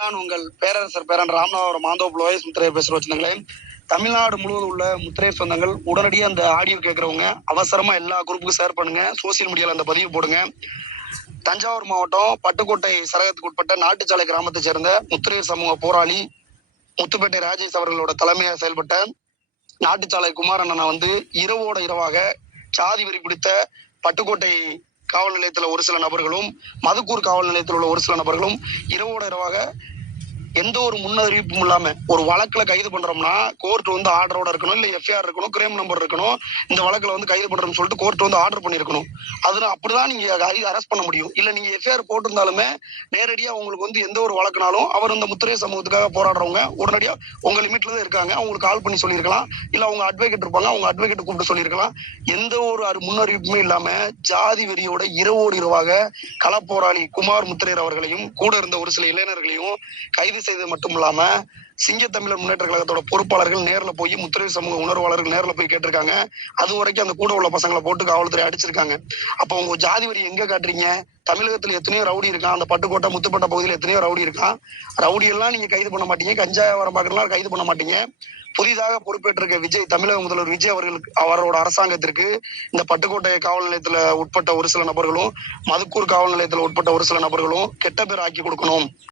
நான் உங்கள் பேரரசர் பேரன் ராமநாதபுரம் மாந்தோப்பு லோயஸ் முத்திரையர் பேசுகிற வச்சுருந்தீங்களே. தமிழ்நாடு முழுவதும் உள்ள முத்திரையர் சொந்தங்கள் உடனடியாக அந்த ஆடியோ கேட்குறவங்க அவசரமா எல்லா குரூப்புக்கும் ஷேர் பண்ணுங்க. சோசியல் மீடியாவில் அந்த பதிவு போடுங்க. தஞ்சாவூர் மாவட்டம் பட்டுக்கோட்டை சரகத்துக்கு உட்பட்ட நாட்டுச்சாலை கிராமத்தை சேர்ந்த முத்திரையர் சமூக போராளி முத்துப்பேட்டை ராஜேஷ் அவர்களோட தலைமையாக செயல்பட்ட நாட்டுச்சாலை குமாரண்ணனை இரவோட இரவாக சாதி வெறி பிடித்த பட்டுக்கோட்டை காவல் நிலையத்தில் ஒரு சில நபர்களும் மதுக்கூர் காவல் நிலையத்தில் உள்ள ஒரு சில நபர்களும் இரவோட இரவாக எந்த ஒரு முன்னறிவிப்பும் இல்லாம ஒரு வழக்குல கைது பண்றோம்னா கோர்ட் ஆர்டரோட இருக்கணும், இல்ல எஃப்ஐஆர் இருக்கணும், கிரைம் நம்பர் இருக்கணும். இந்த வழக்குல கைது பண்றோம்னு சொல்லிட்டு கோர்ட் ஆர்டர் பண்ணிருக்கணும். அதுல அப்படிதான் நீங்க அரெஸ்ட் பண்ண முடியும். இல்ல நீங்க எஃப்ஐஆர் போட்டிருந்தாலுமே நேரடியா உங்களுக்கு எந்த ஒரு வழக்குனாலும் அவர் இந்த முத்திரையர் சமூகத்துக்காக போராடுறவங்க உடனடியா உங்க லிமிட்ல தான் இருக்காங்க. அவங்களுக்கு கால் பண்ணி சொல்லியிருக்கலாம், இல்ல அவங்க அட்வொகேட் இருப்பாங்க, அவங்க அட்வொகேட் கூப்பிட்டு சொல்லியிருக்கலாம். எந்த ஒரு முன்னறிவிப்புமே இல்லாம ஜாதி வெறியோட இரவோடு இரவாக களப்போராளி குமார் முத்திரையர் அவர்களையும் கூட இருந்த ஒரு சில இளைஞர்களையும் கைது செய்தது மட்டும் இல்லாம சிங்க தமிழர் முன்னேற்ற கழகத்தோட பொறுப்பாளர்கள் நேரில் போய் முத்திரையர் சமூக உணர்வாளர்கள் நேரில் போய் கேட்டிருக்காங்க. அது வரைக்கும் அந்த கூட உள்ள பசங்களை போட்டு காவல்துறை அடிச்சிருக்காங்க. அப்போ உங்க ஜாதி வரி எங்க காட்டுறீங்க? தமிழகத்துல எத்தனையோ ரவுடி இருக்கான், அந்த பட்டுக்கோட்டை முத்துப்பேட்டை பகுதியில் எத்தனையோ ரவுடி இருக்கான். ரவுடி எல்லாம் நீங்க கைது பண்ண மாட்டீங்க, கஞ்சா வியாபாரம் பார்க்கலாம் கைது பண்ண மாட்டீங்க. புதிதாக பொறுப்பேற்றிருக்க விஜய், தமிழக முதல்வர் விஜய் அவரோட அரசாங்கத்திற்கு இந்த பட்டுக்கோட்டை காவல் நிலையத்துல உட்பட்ட ஒரு சில நபர்களும் மதுக்கூர் காவல் நிலையத்துல உட்பட்ட ஒரு சில நபர்களும் கெட்ட பேர் ஆக்கி கொடுக்கணும்.